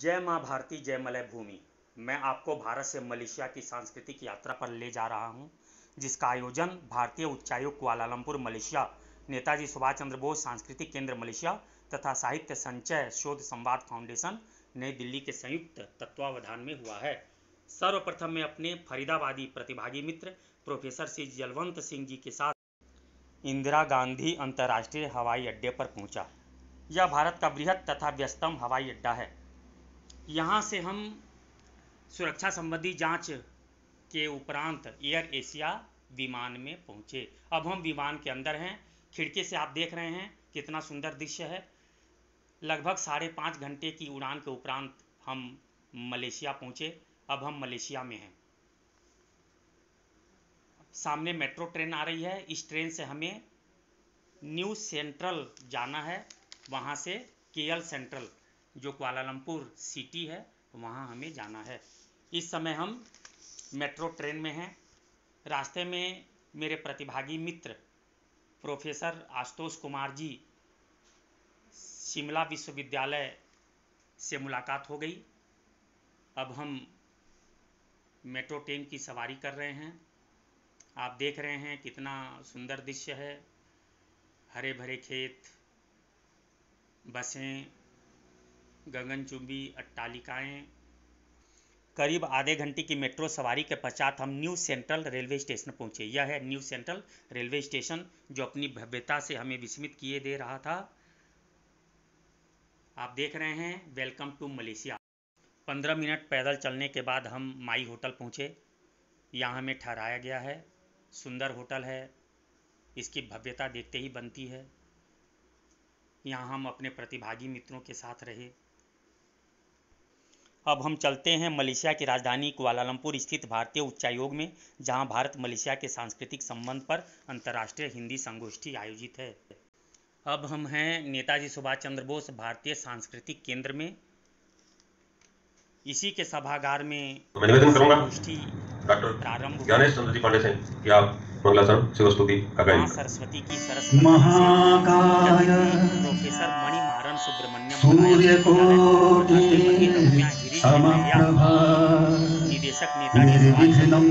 जय माँ भारती, जय मलय भूमि। मैं आपको भारत से मलेशिया की सांस्कृतिक यात्रा पर ले जा रहा हूँ, जिसका आयोजन भारतीय उच्चायोग कुआलालंपुर मलेशिया, नेताजी सुभाष चंद्र बोस सांस्कृतिक केंद्र मलेशिया तथा साहित्य संचय शोध संवाद फाउंडेशन नई दिल्ली के संयुक्त तत्वावधान में हुआ है। सर्वप्रथम मैं अपने फरीदाबादी प्रतिभागी मित्र प्रोफेसर श्री जलवंत सिंह जी के साथ इंदिरा गांधी अंतर्राष्ट्रीय हवाई अड्डे पर पहुंचा। यह भारत का बृहद तथा व्यस्तम हवाई अड्डा है। यहाँ से हम सुरक्षा संबंधी जांच के उपरांत एयर एशिया विमान में पहुँचे। अब हम विमान के अंदर हैं। खिड़की से आप देख रहे हैं कितना सुंदर दृश्य है। लगभग 5.5 घंटे की उड़ान के उपरांत हम मलेशिया पहुँचे। अब हम मलेशिया में हैं। सामने मेट्रो ट्रेन आ रही है। इस ट्रेन से हमें न्यू सेंट्रल जाना है। वहाँ से केएल सेंट्रल जो कुआलालंपुर सिटी है वहाँ हमें जाना है। इस समय हम मेट्रो ट्रेन में हैं। रास्ते में मेरे प्रतिभागी मित्र प्रोफेसर आशुतोष कुमार जी शिमला विश्वविद्यालय से मुलाकात हो गई। अब हम मेट्रो ट्रेन की सवारी कर रहे हैं। आप देख रहे हैं कितना सुंदर दृश्य है। हरे भरे खेत, बसें, गगनचुंबी अट्टालिकाएं। करीब आधे घंटे की मेट्रो सवारी के पश्चात हम न्यू सेंट्रल रेलवे स्टेशन पहुंचे। यह है न्यू सेंट्रल रेलवे स्टेशन जो अपनी भव्यता से हमें विस्मित किए दे रहा था। आप देख रहे हैं वेलकम टू मलेशिया। 15 मिनट पैदल चलने के बाद हम माई होटल पहुंचे। यहाँ हमें ठहराया गया है। सुंदर होटल है। इसकी भव्यता देखते ही बनती है। यहाँ हम अपने प्रतिभागी मित्रों के साथ रहे। अब हम चलते हैं मलेशिया की राजधानी कुआलालंपुर स्थित भारतीय उच्चायोग में, जहाँ भारत मलेशिया के सांस्कृतिक संबंध पर अंतर्राष्ट्रीय हिंदी संगोष्ठी आयोजित है। अब हम हैं नेताजी सुभाष चंद्र बोस भारतीय सांस्कृतिक केंद्र में। इसी के सभागार में मैं निवेदन करूंगा संगोष्ठी डॉक्टर ज्ञानेश चंद्र जी पांडे से कि आप मंगलाचरण शिवस्तुति का गायन माँ सरस्वती की सरस्वती महाकाय प्रोफेसर मणिमारन सुब्रमण्यम सूर्यकोटि समप्रभा निदेशक नेताजी निर्विघ्नं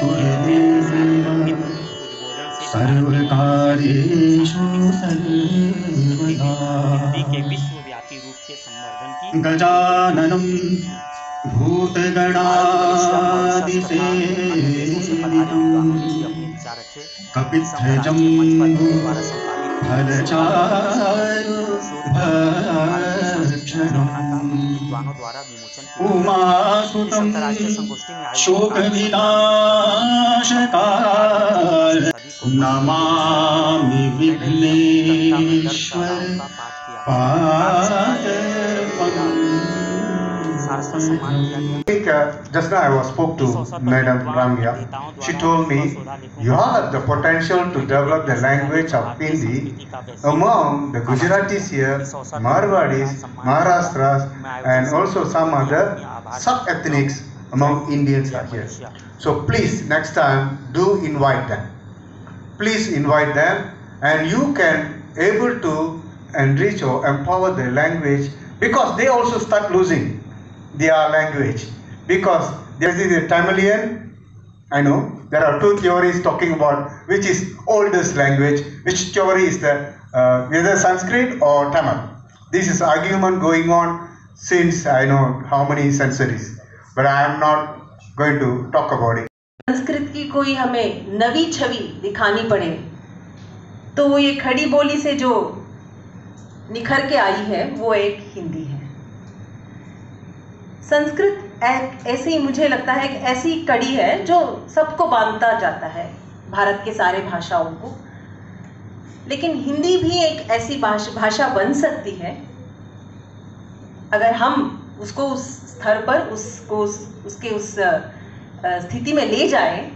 कुरु सर्वकार्येषु सर्वदा हिंदी के विश्वव्यापी रूप से संवर्धन की गजाननं भूतगणादिसेवितं कपिध्वजं फलचारुभक्षणम् उमासुतं शोकविनाशकाल Namami Vighneshwar पादपद्मम्। Just now I spoke to Madam Ramya. She told me you have the potential to develop the language of Hindi among the Gujaratis here, Marwadis, Maharashtras, and also some other sub-ethnics among Indians are here. So please next time do invite them. Please invite them, and you can able to enrich or empower the language, because they also start losing their language, because there is a Tamilian. I know there are two theories talking about which is oldest language, which theory is the whether Sanskrit or Tamil. This is argument going on since I know how many centuries, but I am not going to talk about it. Sanskrit की कोई हमें नवी छवि दिखानी पड़े तो वो ये खड़ी बोली से जो निखर के आई है वो एक हिंदी है। संस्कृत ऐसी मुझे लगता है कि ऐसी कड़ी है जो सबको बांधता जाता है, भारत के सारे भाषाओं को। लेकिन हिंदी भी एक ऐसी भाषा बन सकती है अगर हम उसको उस स्तर पर उसके उस स्थिति में ले जाए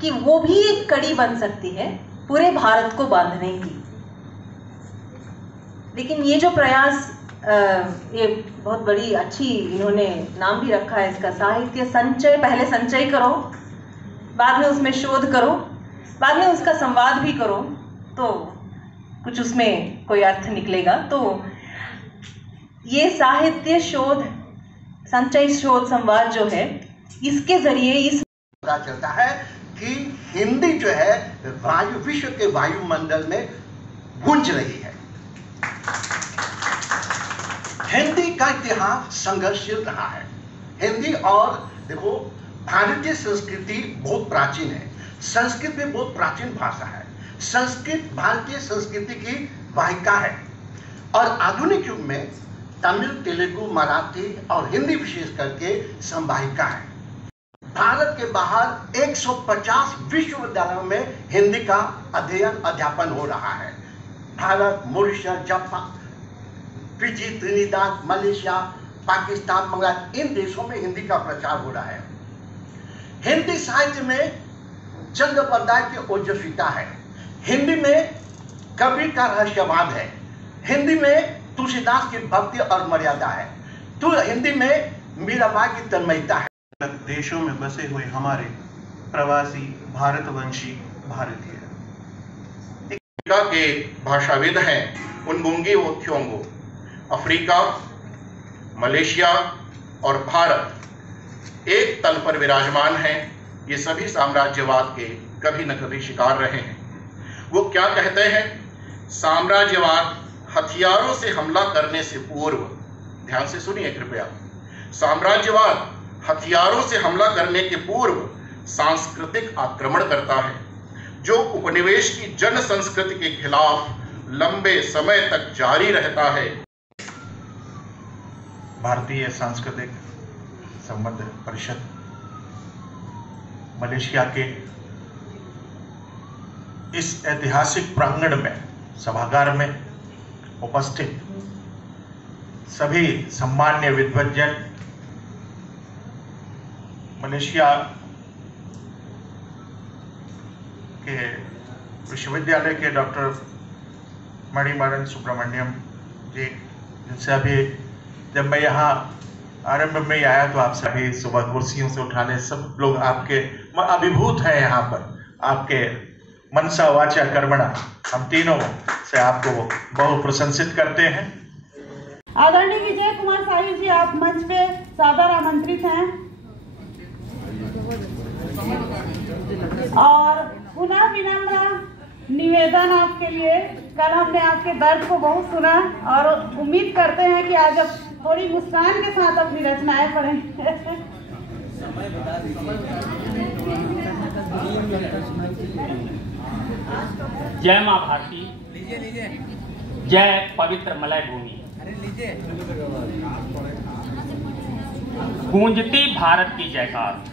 कि वो भी एक कड़ी बन सकती है पूरे भारत को बांधने की। लेकिन ये जो प्रयास ये बहुत बड़ी अच्छी इन्होंने नाम भी रखा है इसका, साहित्य संचय। पहले संचय करो, बाद में उसमें शोध करो, बाद में उसका संवाद भी करो तो कुछ उसमें कोई अर्थ निकलेगा। तो ये साहित्य शोध संचय शोध संवाद जो है, इसके जरिए इस पता चलता है कि हिंदी जो है विश्व के वायुमंडल में गूंज रही है। हिंदी का इतिहास संघर्षशील रहा है। हिंदी और देखो, भारतीय संस्कृति बहुत प्राचीन है। संस्कृत में बहुत प्राचीन भाषा है। संस्कृत भारतीय संस्कृति की वाहिका है और आधुनिक युग में तमिल, तेलुगु, मराठी और हिंदी विशेष करके संवाहिका है। भारत के बाहर 150 विश्वविद्यालयों में हिंदी का अध्यापन हो रहा है। Bharat, Mauritius, Japan, Fiji, Trinidad, Malaysia, Pakistan, Bangladesh, इन देशों में हिंदी का प्रचार हो रहा है। हिंदी साहित्य में चंद्रोपाध्याय की ओजस्विता है। हिंदी में कबीर का रहस्यवाद है। हिंदी में तुलसीदास की भक्ति और मर्यादा है। तो हिंदी में मीराबाई की तन्मयता है। देशों में बसे हुए हमारे प्रवासी भारतवंशी भारतीय अफ्रीका के भाषाविद हैं उनगुंगी ओथियोंगो। अफ्रीका, मलेशिया और भारत एक तल पर विराजमान हैं। ये सभी साम्राज्यवाद के कभी न कभी शिकार रहे हैं। वो क्या कहते हैं? साम्राज्यवाद हथियारों से हमला करने से पूर्व, ध्यान से सुनिए कृपया, साम्राज्यवाद हथियारों से हमला करने के पूर्व सांस्कृतिक आक्रमण करता है, जो उपनिवेश की जन संस्कृति के खिलाफ लंबे समय तक जारी रहता है। भारतीय सांस्कृतिक संबंध परिषद मलेशिया के इस ऐतिहासिक प्रांगण में, सभागार में उपस्थित सभी सम्मान्य विद्वज्जन, मलेशिया के विश्वविद्यालय के डॉक्टर मणिमारन सुब्रमण्यम जी, जिनसे अभी जब मैं यहाँ आरंभ में आया तो आप सभी सुबह कुर्सियों से उठाने सब लोग आपके अभिभूत हैं। यहाँ पर आपके मनसा वाचा कर्मणा हम तीनों से आपको बहुत प्रशंसित करते हैं। आदरणीय विजय कुमार साहिब जी, आप मंच पे सादर आमंत्रित हैं। और पुनः विनम्र निवेदन आपके लिए, कल हमने आपके दर्द को बहुत सुना और उम्मीद करते हैं कि आज आप थोड़ी मुस्कान के साथ अपनी रचनाएं पढ़ें। जय माँ भारती, जय पवित्र मलय भूमि। गूंजती भारत की जयकार,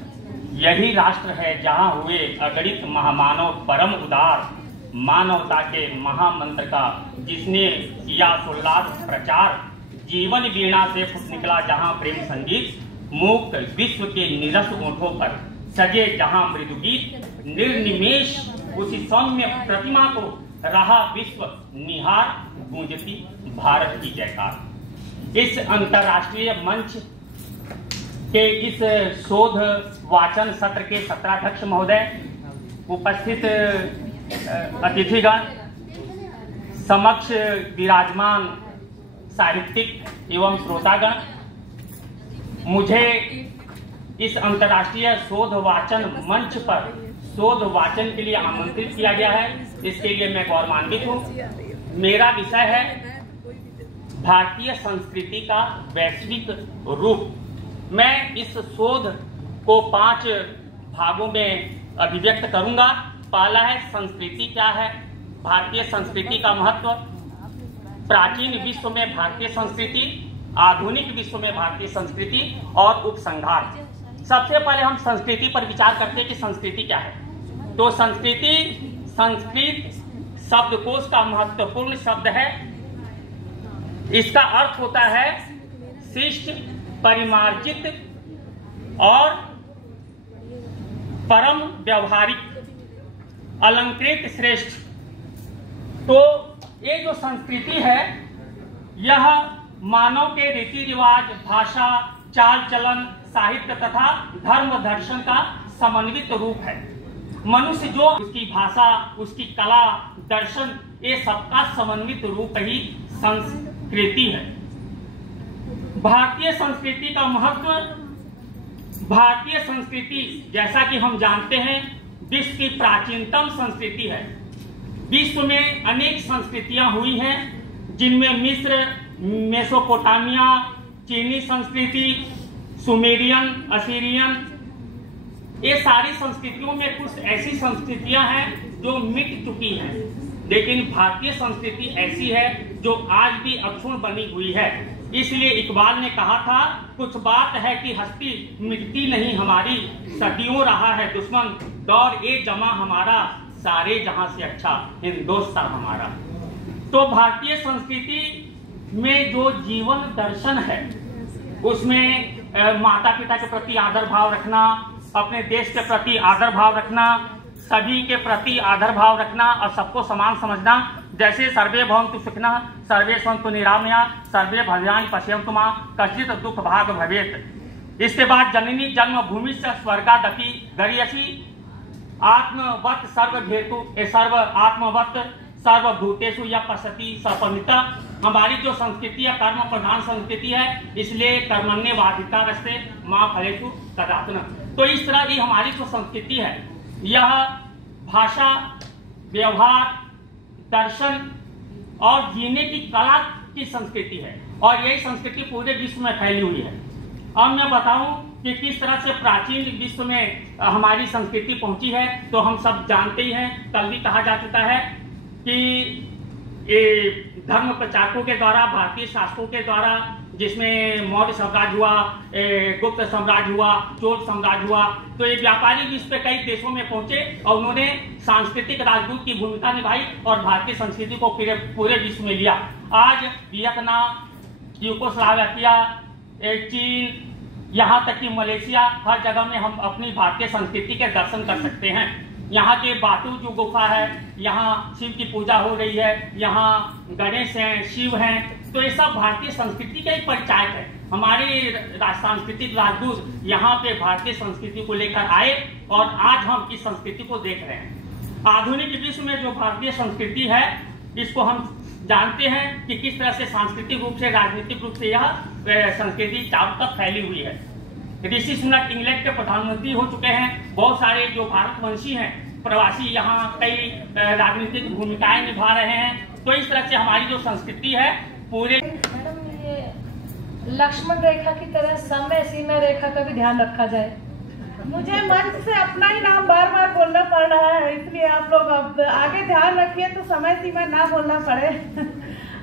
यही राष्ट्र है जहां हुए अगणित महामानव परम उदार, मानवता के महामंत्र का जिसने किया सोल्लास प्रचार, जीवन वीणा से फुट निकला जहां प्रेम संगीत, मुक्त विश्व के निरस ओठों पर सजे जहां मृदु गीत, निर्निमेष उसी सौम्य प्रतिमा को रहा विश्व निहार, गूंजती भारत की जयकार। इस अंतर्राष्ट्रीय मंच के इस शोध वाचन सत्र के सत्राध्यक्ष महोदय, उपस्थित अतिथिगण, समक्ष विराजमान साहित्यिक एवं श्रोतागण, मुझे इस अंतर्राष्ट्रीय शोध वाचन मंच पर शोध वाचन के लिए आमंत्रित किया गया है। इसके लिए मैं गौरवान्वित हूँ। मेरा विषय है भारतीय संस्कृति का वैश्विक रूप। मैं इस शोध को 5 भागों में अभिव्यक्त करूंगा। पहला है संस्कृति क्या है, भारतीय संस्कृति का महत्व, प्राचीन विश्व में भारतीय संस्कृति, आधुनिक विश्व में भारतीय संस्कृति और उपसंहार। सबसे पहले हम संस्कृति पर विचार करते हैं कि संस्कृति क्या है। तो संस्कृति संस्कृत शब्दकोश का महत्वपूर्ण शब्द है। इसका अर्थ होता है शिष्ट, परिमार्जित और परम व्यवहारिक, अलंकृत, श्रेष्ठ। तो ये जो संस्कृति है, यह मानव के रीति रिवाज, भाषा, चाल चलन, साहित्य तथा धर्म दर्शन का समन्वित रूप है। मनुष्य जो उसकी भाषा, उसकी कला, दर्शन, ये सबका समन्वित रूप ही संस्कृति है। भारतीय संस्कृति का महत्व। भारतीय संस्कृति जैसा कि हम जानते हैं विश्व की प्राचीनतम संस्कृति है। विश्व में अनेक संस्कृतियां हुई हैं, जिनमें मिस्र, मेसोपोटामिया, चीनी संस्कृति, सुमेरियन, असीरियन, ये सारी संस्कृतियों में कुछ ऐसी संस्कृतियां हैं जो मिट चुकी हैं, लेकिन भारतीय संस्कृति ऐसी है जो आज भी अक्षुण्ण बनी हुई है। इसलिए इकबाल ने कहा था, कुछ बात है कि हस्ती मिटती नहीं हमारी, सदियों रहा है दुश्मन दौर ए जमा हमारा, सारे जहां से अच्छा हिंदुस्तान हमारा। तो भारतीय संस्कृति में जो जीवन दर्शन है उसमें माता पिता के प्रति आदर भाव रखना, अपने देश के प्रति आदर भाव रखना, सभी के प्रति आदर भाव रखना और सबको समान समझना। जैसे सर्वे भवन्तु सुखिनः, सर्वे सन्तु निरामया, सर्वे भद्राणि पश्यन्तु मां कश्चित् दुःख भाग भवेत्। इसके बाद जननी जन्मभूमि से स्वर्गादपि गरीयसी, आत्मवत् सर्वभूतेषु सर्व आत्मवत् सर्वभूतेषु यः पश्यति सपनिता। हमारी जो संस्कृति है कर्म प्रधान संस्कृति है, इसलिए कर्मण्येवाधिकारस्ते मा फलेषु कदाचन। तो इस तरह की हमारी जो संस्कृति है यह भाषा, व्यवहार, दर्शन और जीने की कला की संस्कृति है, और यही संस्कृति पूरे विश्व में फैली हुई है। अब मैं बताऊं कि किस तरह से प्राचीन विश्व में हमारी संस्कृति पहुंची है, तो हम सब जानते ही हैं। कल भी कहा जा चुका है कि ये धर्म प्रचारकों के द्वारा, भारतीय शासकों के द्वारा, जिसमें मौर्य साम्राज्य हुआ, गुप्त साम्राज्य हुआ, चोल साम्राज्य हुआ, तो ये व्यापारी विश्व के कई देशों में पहुंचे और उन्होंने सांस्कृतिक राजदूत की भूमिका निभाई और भारतीय संस्कृति को पूरे विश्व में लिया। आज वियतनाम, यूगोस्लाविया, चीन, यहाँ तक कि मलेशिया, हर जगह में हम अपनी भारतीय संस्कृति के दर्शन कर सकते हैं। यहाँ के बाटू जो गुफा है, यहाँ शिव की पूजा हो रही है, यहाँ गणेश हैं, शिव हैं, तो ये सब भारतीय संस्कृति का एक परिचायक है। हमारे सांस्कृतिक राजदूत यहाँ पे भारतीय संस्कृति को लेकर आए और आज हम इस संस्कृति को देख रहे हैं। आधुनिक विश्व में जो भारतीय संस्कृति है, इसको हम जानते हैं कि किस तरह से सांस्कृतिक रूप से, राजनीतिक रूप से यह संस्कृति चारों तरफ फैली हुई है। ऋषि सुनक इंग्लैंड के प्रधानमंत्री हो चुके हैं। बहुत सारे जो भारतवंशी हैं, प्रवासी, यहाँ कई राजनीतिक भूमिकाएं निभा रहे हैं। तो इस तरह से हमारी जो संस्कृति है पूरे। मैडम, ये लक्ष्मण रेखा की तरह समय सीमा रेखा का भी ध्यान रखा जाए। मुझे मंच से अपना ही नाम बार बार बोलना पड़ रहा है, इसलिए आप लोग अब आगे ध्यान रखिए तो समय सीमा ना बोलना पड़े।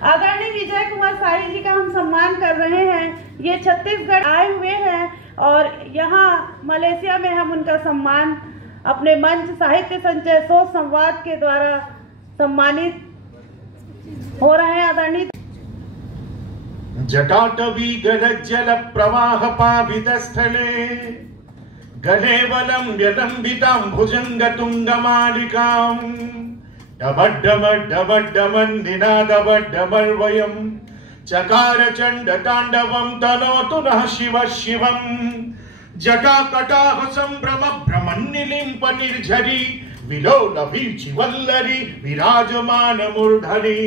आदरणीय विजय कुमार शाही जी का हम सम्मान कर रहे हैं। ये छत्तीसगढ़ आए हुए हैं और यहाँ मलेशिया में हम उनका सम्मान अपने मंच साहित्य संचय सोच संवाद के द्वारा सम्मानित हो रहे हैं। आदरणीय जटाटवी गलज्जल प्रवाह पावितस्थले गले वलं व्यलंबितां भुजंगतुंगमालिकां डबड्डमड्डबड्डमन्निनादबड्डमर्वयं चकार चंड तांडवं तनोतु नः शिव शिवं जटाकटाह संभ्रम भ्रमन्निलिम्प निर्झरी विलोल वीचि वल्लरी विराजमान मूर्धनि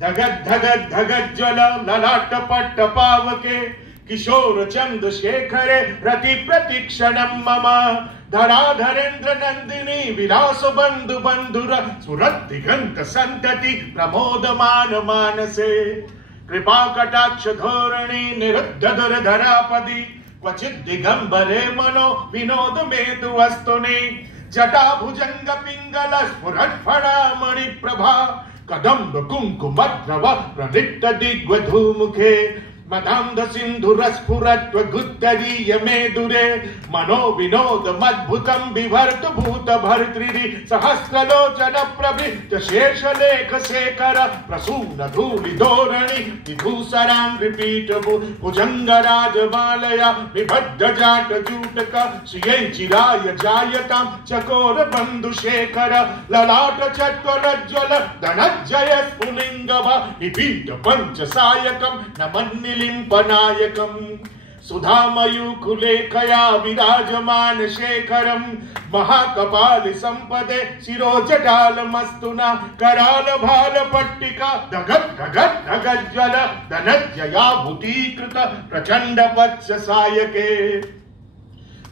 धगद धगद धगद ज्वल ललाट पट्ट पावके किशोर चंद्रशेखरे रति प्रतिक्षणं मम धराधरेन्द्र नंदिनी विलास बंधु बंधुर सुरदिगंत संतति प्रमोदमान मानसे कृपा कटाक्ष धोरणी निरुद्ध दुर्धरापदि क्वचित् दिगंबरे मनो विनोद मेतु वस्तुनि जटा भुजंग पिंगल स्फुरत् फणा मणि प्रभा कदम्ब कुंकुमद्रव प्रदीप्त दिग्वधूमुखे मदांध सिंधुरस्फुरत्व गुत्तरीय मेदुरे मनो विनोद मद्भुतं बिभर्त भूत भर्तृरि सहस्रलोचन प्रभित शेष लेख शेखर प्रसून धूलि धोरणि विभूषरांग्रिपीठ भुजंगराज मालया विबद्ध जाट जूटक श्रियै चिराय जायतां चकोर बंधु शेखर ललाट चत्वरज्ज्वल धनज्जय स्फुलिंगव विपीठ पंच सायकं नमन्नि लिम्पनायकं सुधामयूखुलेखया विराजमान शेखरम महाकपाल संपदे शिरोजटालमस्तुना कराल भाल पट्टिका दगद दगद दगद ज्वल धनज्जया भूतीकृत प्रचंड वत्स सायके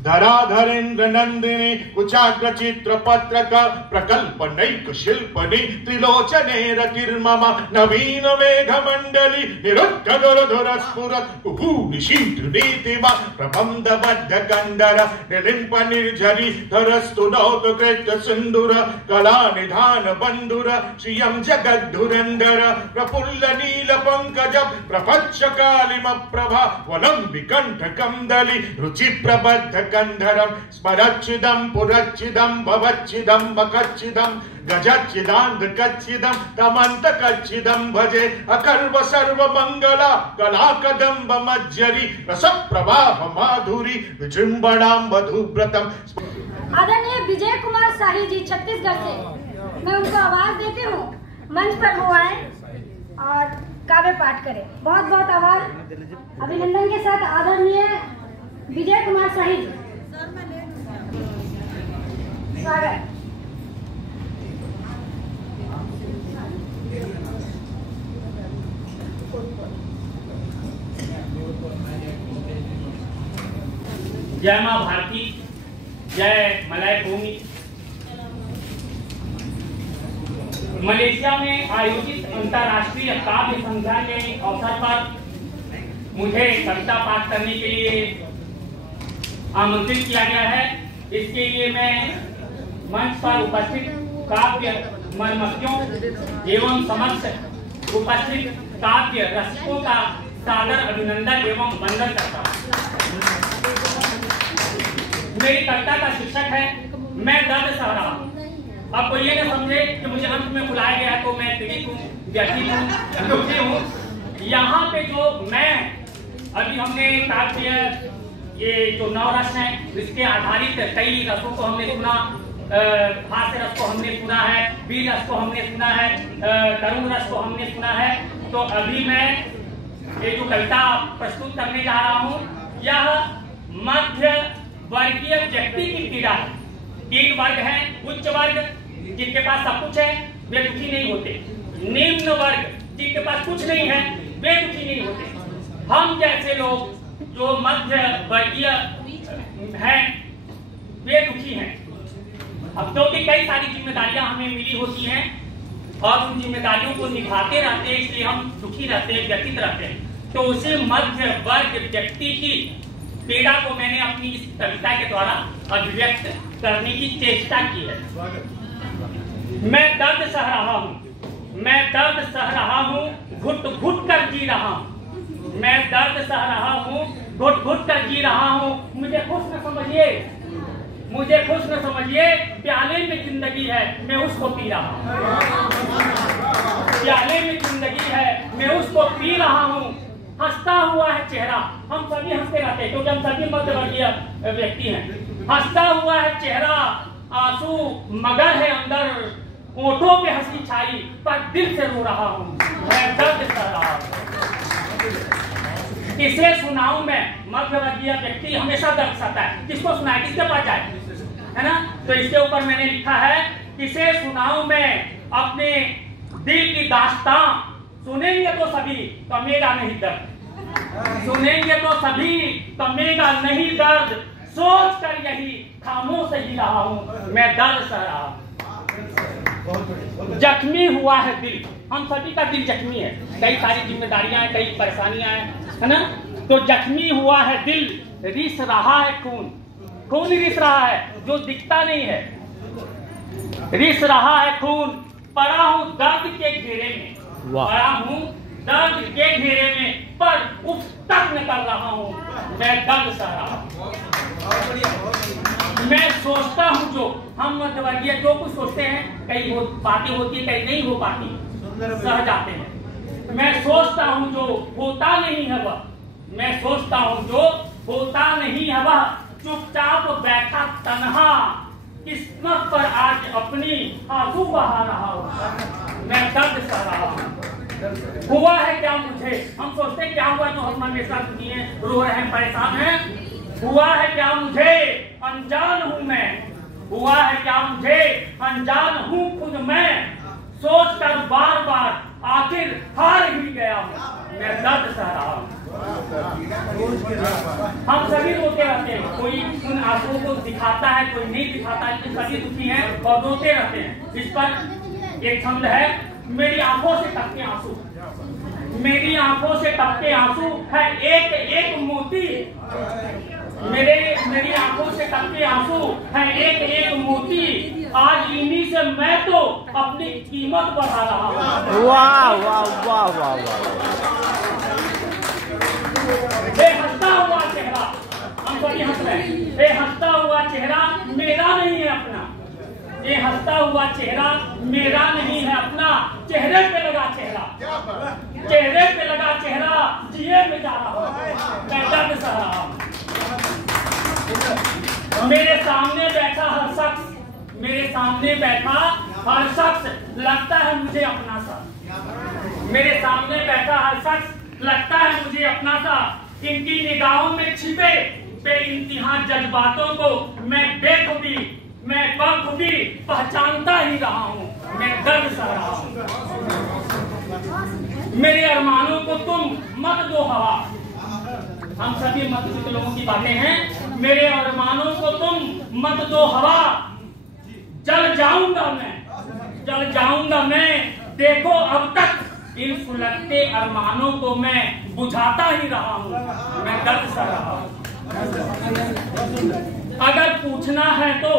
धराधरेन्द्र नंदिनी कुचाग्र चित्र पत्रक प्रकल्पनैक शिल्पनि त्रिलोचने रतिर्मम नवीन मेघ मंडली निरुद्धर स्फुरत् कुहू निशीत नीतिमा प्रबंध बद्ध कंदर निलिंप निर्झरी धरस्तु नौत कृत सिंदूर कला निधान बंधुर श्रियं जगद्धुरंदर प्रफुल्ल नील पंकज प्रपच्छ कालिम प्रभा वनं विकंठ कंदली रुचि प्रबद्ध कंधरम स्मरच्चिदं पुरच्चिदं भवच्चिदं मकच्चिदं गजच्चिदांध कच्चिदं तमंत कच्चिदं भजे अकर्व सर्व मंगला कला कदंब मज्जरी रस प्रवाह माधुरी विजृंभणां मधुव्रतम। आदरणीय विजय कुमार शाही जी छत्तीसगढ़ से मैं उनको आवाज देती हूँ, मंच पर वो आए और काव्य पाठ करें। बहुत बहुत आभार। अभिनंदन के साथ आदरणीय विजय कुमार शाही जी, स्वागत। जय मां भारती, जय मलय भूमि। मलेशिया में आयोजित अंतर्राष्ट्रीय काव्य संध्या के अवसर पर मुझे कविता पाठ करने के लिए आमंत्रित किया गया है। इसके लिए मैं मंच पर उपस्थित काव्य मर्मज्ञों एवं समस्त उपस्थित काव्य रसिकों का सादर अभिनंदन एवं वंदन करता हूँ। मेरी कविता का शीर्षक है मैं दर्द सह रहा हूँ। अब कोई ये न समझे कि मुझे अंत में बुलाया गया है तो मैं पीड़ित हूँ, व्यथित हूँ, दुखी हूँ। यहाँ पे जो मैं अभी हमने काव्य ये जो 9 रस हैं इसके आधारित कई रसों को हमने सुना। हास्य रस को हमने सुना है, वीर रस को हमने सुना है, तरुण रस को हमने सुना है। तो अभी मैं ये जो कविता प्रस्तुत करने जा रहा हूँ यह मध्य वर्गीय व्यक्ति की पीड़ा है। 3 वर्ग हैं, उच्च वर्ग जिनके पास सब कुछ है वे दुखी नहीं होते, निम्न वर्ग जिनके पास कुछ नहीं है वे दुखी नहीं होते। हम जैसे लोग जो मध्य वर्गीय हैं वे दुखी हैं। अब क्योंकि कई सारी जिम्मेदारियां हमें मिली होती हैं और उन जिम्मेदारियों को निभाते रहते हैं, इसलिए हम दुखी रहते हैं, व्यथित रहते हैं। तो उसी मध्य वर्ग व्यक्ति की पीड़ा को मैंने अपनी इस कविता के द्वारा अभिव्यक्त करने की चेष्टा की है। मैं दर्द सह रहा हूँ, मैं दर्द सह रहा हूँ, घुट घुट कर जी रहा हूँ। मैं दर्द सह रहा हूँ, घुट घुट कर जी रहा हूँ। मुझे खुश न समझिए, मुझे खुश न समझिए, प्याले में जिंदगी है मैं उसको पी रहा हूँ। प्याले में जिंदगी है मैं उसको पी रहा हूँ। हंसता हुआ है चेहरा, हम सभी हंसते रहते हैं क्योंकि हम सभी मध्यवर्गीय व्यक्ति हैं। हंसता हुआ है चेहरा, आंसू मगर है अंदर, ओठों पे हंसी छाई पर दिल से रो रहा हूँ। मैं दर्द सह रहा हूँ। किसे सुनाऊं मैं? मध्यवर्गीय व्यक्ति हमेशा दर्द सहता है, किसको सुनाए, किसके पास जाए, है ना? तो इसके ऊपर मैंने लिखा है किसे सुनाऊं मैं अपने दिल की दास्तां, सुनेंगे तो सभी कमेगा नहीं दर्द, सुनेंगे तो सभी कमेगा नहीं दर्द, सोच कर यही खामोश ही रहा हूँ। मैं दर्द सह रहा हूँ। जख्मी हुआ है दिल, हम सभी का दिल जख्मी है, कई सारी जिम्मेदारियां हैं, कई परेशानियां हैं, है ना? तो जख्मी हुआ है दिल, रिस रहा है खून, खून रिस रहा है जो दिखता नहीं है, रिस रहा है खून। पड़ा हूँ दर्द के घेरे में, पड़ा हूँ दर्द के घेरे में, पर उफ तक न कर रहा हूँ। मैं दर्द सह रहा हूँ। मैं सोचता हूँ जो हम मध्यवर्गीय जो कुछ सोचते हैं, कई बातें होती है, कई नहीं हो पाती, सह जाते हैं। मैं सोचता हूँ जो होता नहीं है वह, मैं सोचता हूँ जो होता नहीं है वह, चुपचाप बैठा तन्हा, किस्मत पर आज अपनी आंसू बहा रहा हूँ। मैं दर्द सह रहा हूँ। हुआ है क्या मुझे, हम सोचते क्या हुआ तो हम हमेशा दुखी हैं, रो रहे हैं, परेशान हैं। हुआ है क्या मुझे, अनजान हूँ मैं, हुआ है क्या मुझे, अनजान हूँ खुद मैं, सोचकर बार बार आखिर हार ही गया हूँ, मैं दर्द सह रहा हूँ। हम सभी रोते रहते हैं, कोई उन आंसुओं को दिखाता है, कोई नहीं दिखाता है, लेकिन सभी दुखी हैं और रोते रहते हैं। इस पर एक छंद है, मेरी आंखों से टपके आंसू, मेरी आंखों से टपके आंसू है एक एक मोती, मेरी आंखों से टपके आंसू है एक एक मोती, आज इन्हीं से मैं तो अपनी कीमत बढ़ा रहा हूँ। वाह वाह वाह वाह वाह। हंसता हुआ चेहरा, हम सभी हंस रहे हैं, हंसता हुआ चेहरा मेरा नहीं है अपना, ये हंसता हुआ चेहरा मेरा नहीं है अपना, चेहरे पे लगा चेहरा, चेहरे पे लगा चेहरा जिए में जा रहा हूं, मैं दर्द सह रहा हूं। मेरे सामने बैठा हर शख्स, मेरे सामने बैठा हर शख्स लगता है मुझे अपना सा, मेरे सामने बैठा हर शख्स लगता है मुझे अपना सा, इनकी निगाहों में छिपे बेइंतहा जज्बातों को मैं बेखुदी, मैं बखुदी पहचानता ही रहा हूँ, मैं दर्द सह रहा हूँ। मेरे अरमानों को तुम मत दो हवा, हम सभी मजबूत लोगों की बातें हैं, मेरे अरमानों को तुम मत दो हवा, जल जाऊंगा मैं, जल जाऊंगा मैं, देखो अब तक इन सुलगते अरमानों को मैं बुझाता ही रहा हूँ, मैं दर्द सह रहा हूँ। अगर पूछना है तो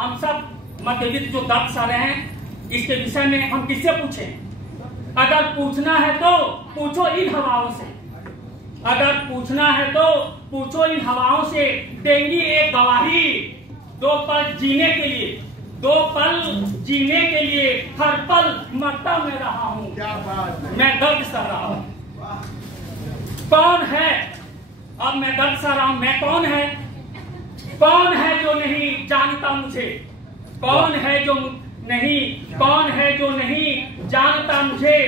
हम सब मध्यवित्त जो दर्द सह रहे हैं इसके विषय में हम किससे पूछें? अगर पूछना है तो पूछो इन हवाओं से, अगर पूछना है तो पूछो इन हवाओं से, देंगी एक गवाही, दो पल जीने के लिए, दो पल जीने के लिए हर पल मरता मैं रहा हूँ, मैं दर्द सह रहा हूँ। कौन है, अब मैं दर्द सह रहा हूँ, मैं कौन है, कौन है जो नहीं जानता मुझे, कौन है जो नहीं, कौन है जो नहीं जानता मुझे,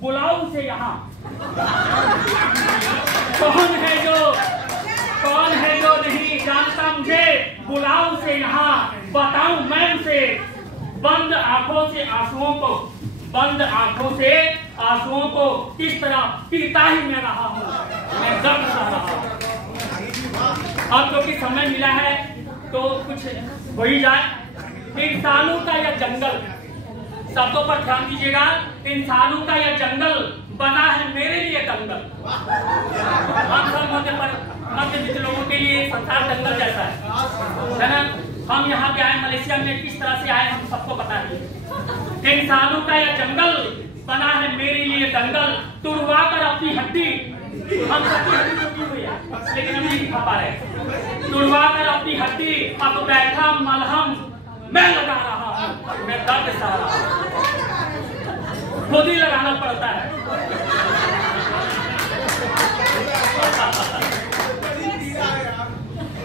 बुलाओ उसे यहाँ, कौन है जो नहीं जानता मुझे, बुलाओ उसे यहाँ, बताऊं मैं उसे, बंद आंखों से आंसुओं को, बंद आंखों से आंसुओं को किस तरह पीता ही मैं रहा हूँ, मैं दर्द सह रहा हूँ। अब क्योंकि समय मिला है तो कुछ हो ही जाए। इंसानों का यह जंगल, शब्दों पर ध्यान दीजिएगा, इंसानों का यह जंगल बना है मेरे लिए दंगल, हम सब मध्यवित्त लोगों के लिए संसार जंगल जैसा है ना। हम यहाँ पे आए, मलेशिया में किस तरह से आए हम सबको पता है। इंसानों का यह जंगल बना है मेरे लिए दंगल, तुड़वा कर अपनी हड्डी, हम सबकी हड्डी टूटी हुई है लेकिन हम नहीं दिखा पा रहे, तुड़वा कर अपनी हड्डी, अब बैठा मलहम मैं लगा रहा हूँ, मैं दर्द सह रहा हूँ, खुद ही लगाना पड़ता है।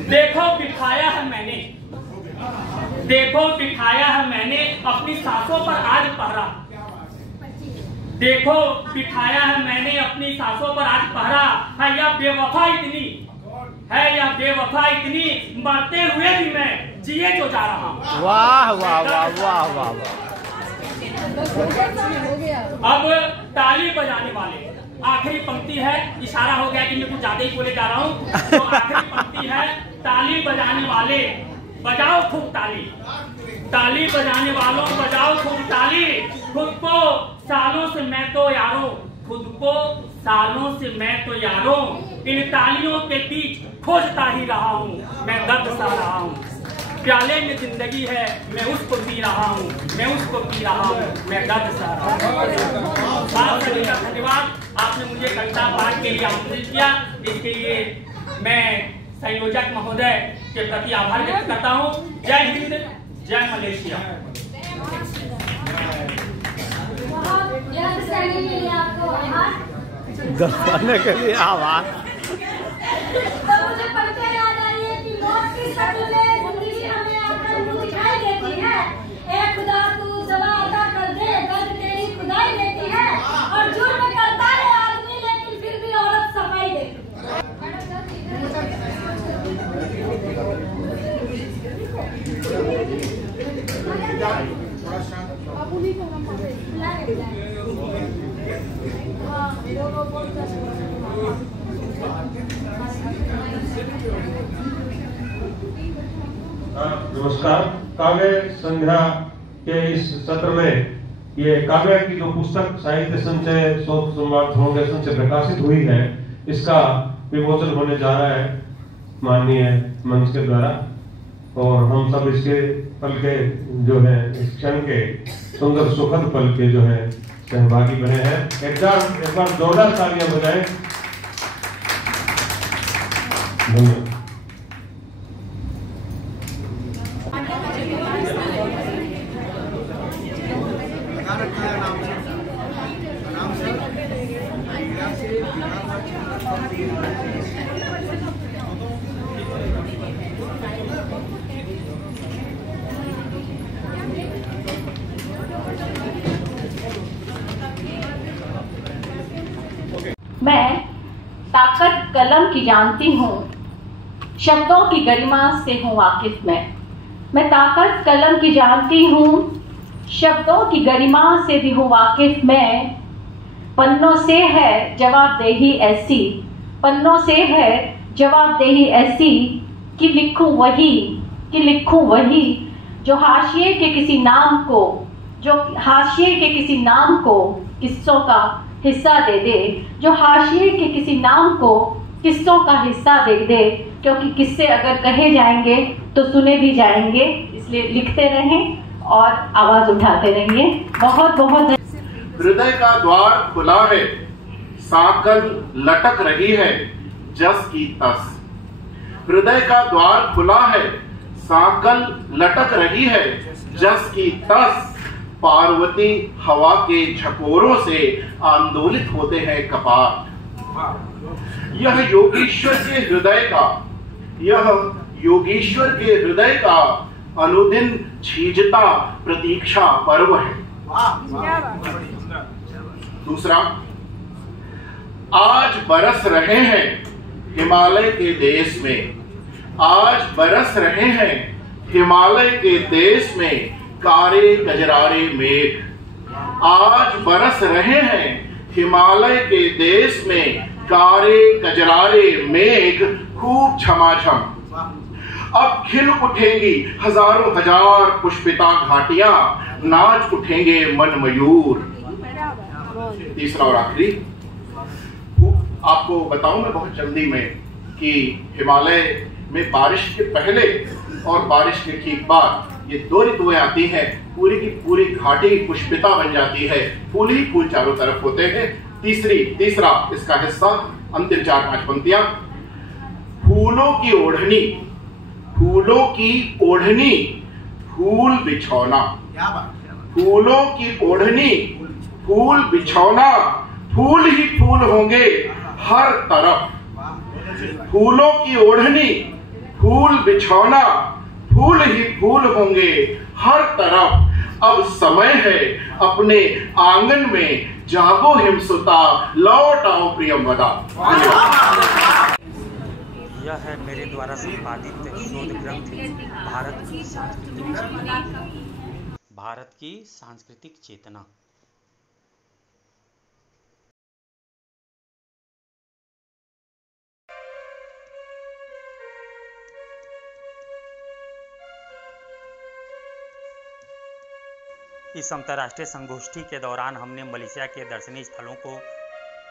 देखो बिठाया है मैंने, देखो बिठाया है मैंने अपनी सांसों पर आज पहरा, देखो बिठाया है मैंने अपनी सांसों पर आज पहरा, है यह बेवफा इतनी, है यह बेवफा इतनी, मरते हुए भी मैं जिए जो जा रहा हूँ। वाह वाह वाह वाह वाह। अब ताली बजाने वाले, आखिरी पंक्ति है, इशारा हो गया कि मैं कुछ ज्यादा ही बोले जा रहा हूँ, तो आखिरी पंक्ति है, ताली बजाने वाले बजाओ खूब ताली, ताली बजाने वालों बजाओ खूब ताली, खुद को सालों से मैं तो यारों, खुद को सालों से मैं तो यारों, इन तालियों के बीच खोजता ही रहा हूँ, मैं दर्द सह रहा हूँ। प्याले में जिंदगी है मैं उसको पी रहा हूँ, मैं उसको पी रहा हूँ, मैं दर्द सह रहा हूँ। आप सभी का धन्यवाद, आपने मुझे कविता पाठ के लिए आमंत्रित किया, इसके लिए मैं संयोजक महोदय के प्रति आभार व्यक्त करता हूँ। जय हिंद, जय मलेशिया। दर्शाने के लिए आवाज। तो मुझे पंक्तियां याद आ रही है कि मौत की शक्ल में जिंदगी हमें आकर मुंह दिखाई देती है, ए खुदा तू जवा अदा कर दे, दर्द तेरी खुदाई देती है, और जुर्म नमस्कार। काव्य संध्या के इस सत्र में ये काव्य की जो पुस्तक साहित्य संचय शोक संवाद फाउंडेशन से प्रकाशित हुई है, इसका विमोचन होने जा रहा है माननीय मंच के द्वारा, और हम सब इसके पल के जो है इस क्षण के सुंदर सुखद पल के जो है सहभागी बने हैं। एक बार जोरदार तालियां बजाएं। धन्यवाद। मैं ताकत कलम की जानती हूँ, शब्दों की गरिमा से हूँ वाकिफ मैं ताकत कलम की जानती हूँ, शब्दों की गरिमा से भी हूँ वाकिफ मैं। पन्नों से है जवाबदेही ऐसी, पन्नों से है जवाबदेही ऐसी कि लिखूं वही जो हाशिए के किसी नाम को किस्सों का हिस्सा दे दे, जो हाशिए के किसी नाम को किस्सों का हिस्सा दे दे, क्योंकि किस्से अगर कहे जाएंगे तो सुने भी जाएंगे, इसलिए लिखते रहें और आवाज उठाते रहिए। बहुत बहुत हृदय का द्वार खुला है, साकल लटक रही है जस की तस। हृदय का द्वार खुला है, साकल लटक रही है जस की तस। पार्वती हवा के झकोरों से आंदोलित होते हैं कपाट। यह योगीश्वर के हृदय का अनुदिन छीजता प्रतीक्षा पर्व है। दूसरा, आज बरस रहे हैं हिमालय के देश में, आज बरस रहे हैं हिमालय के देश में कारे कजरारे मेघ। आज बरस रहे हैं हिमालय के देश में कारे कजरारे मेघ खूब झमाझम। अब खिल उठेंगी हजारों हजार पुष्पिता घाटियां, नाच उठेंगे मन मयूर। तीसरा और आखिरी, आपको बताऊं मैं बहुत जल्दी में कि हिमालय में बारिश के पहले और बारिश के ठीक बाद ये दो ऋतुएं आती हैं। पूरी की पूरी घाटी पुष्पिता बन जाती है, फूल ही फूल चारों तरफ होते हैं। तीसरा इसका हिस्सा, अंतिम 4-5 पंक्तियां। फूलों की ओढ़नी फूल बिछौना, फूलों की ओढ़नी फूल बिछौना, फूल ही फूल होंगे हर तरफ। फूलों की ओढ़नी फूल बिछौना, फूल ही फूल होंगे हर तरफ। अब समय है अपने आंगन में जागो हिमसुता, लौट आओ प्रियंवदा। यह है मेरे द्वारा संपादित शोध ग्रंथ भारत की सांस्कृतिक चेतना। इस अंतर्राष्ट्रीय संगोष्ठी के दौरान हमने मलेशिया के दर्शनीय स्थलों को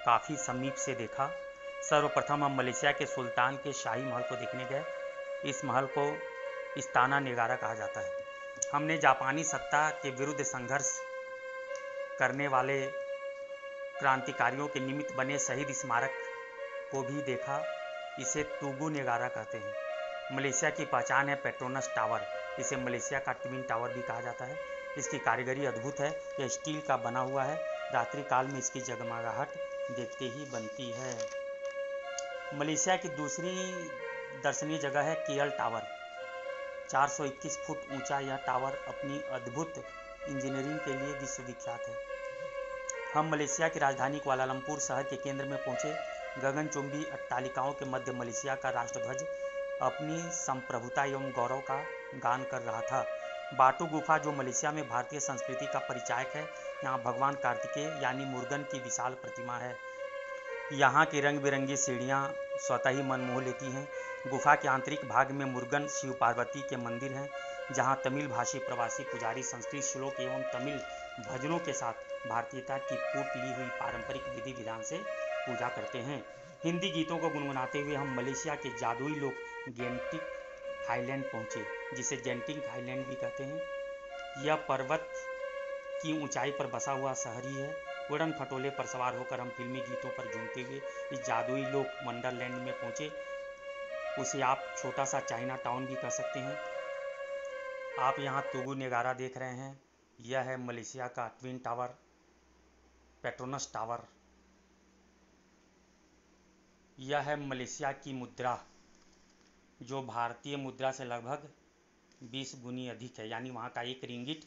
काफ़ी समीप से देखा। सर्वप्रथम हम मलेशिया के सुल्तान के शाही महल को देखने गए। इस महल को इस्ताना नेगारा कहा जाता है। हमने जापानी सत्ता के विरुद्ध संघर्ष करने वाले क्रांतिकारियों के निमित्त बने शहीद स्मारक को भी देखा। इसे तुगु नेगारा कहते हैं। मलेशिया की पहचान है पेट्रोनस टावर। इसे मलेशिया का ट्विन टावर भी कहा जाता है। इसकी कारीगरी अद्भुत है। यह स्टील का बना हुआ है। रात्रि काल में इसकी जगमगाहट देखते ही बनती है। मलेशिया की दूसरी दर्शनीय जगह है केएल टावर। 421 फुट ऊंचा यह टावर अपनी अद्भुत इंजीनियरिंग के लिए विश्वविख्यात है। हम मलेशिया की राजधानी कुआलालंपुर शहर के केंद्र में पहुंचे। गगनचुंबी अट्टालिकाओं के मध्य मलेशिया का राष्ट्रध्वज अपनी संप्रभुता एवं गौरव का गान कर रहा था। बाटू गुफा, जो मलेशिया में भारतीय संस्कृति का परिचायक है, यहाँ भगवान कार्तिकेय यानी मुर्गन की विशाल प्रतिमा है। यहाँ की रंग बिरंगी सीढ़ियाँ स्वतः ही मन मोह लेती हैं। गुफा के आंतरिक भाग में मुरुगन शिव पार्वती के मंदिर हैं, जहाँ तमिल भाषी प्रवासी पुजारी संस्कृत श्लोक एवं तमिल भजनों के साथ भारतीयता की फूट ली हुई पारंपरिक विधि विधान से पूजा करते हैं। हिंदी गीतों को गुनगुनाते हुए हम मलेशिया के जादुई लोक गेंटिक हाईलैंड पहुँचे, जिसे जेंटिंग हाईलैंड भी कहते हैं। यह पर्वत की ऊंचाई पर बसा हुआ शहर ही है। उड़न खटोले पर सवार होकर हम फिल्मी गीतों पर झूमते हुए इस जादुई लोक वंडरलैंड में पहुंचे। उसे आप छोटा सा चाइना टाउन भी कह सकते हैं। आप यहाँ तुगु नेगारा देख रहे हैं। यह है मलेशिया का ट्विन टावर, पेट्रोनस टावर। यह है मलेशिया की मुद्रा, जो भारतीय मुद्रा से लगभग 20 गुनी अधिक है, यानी वहाँ का 1 रिंगिट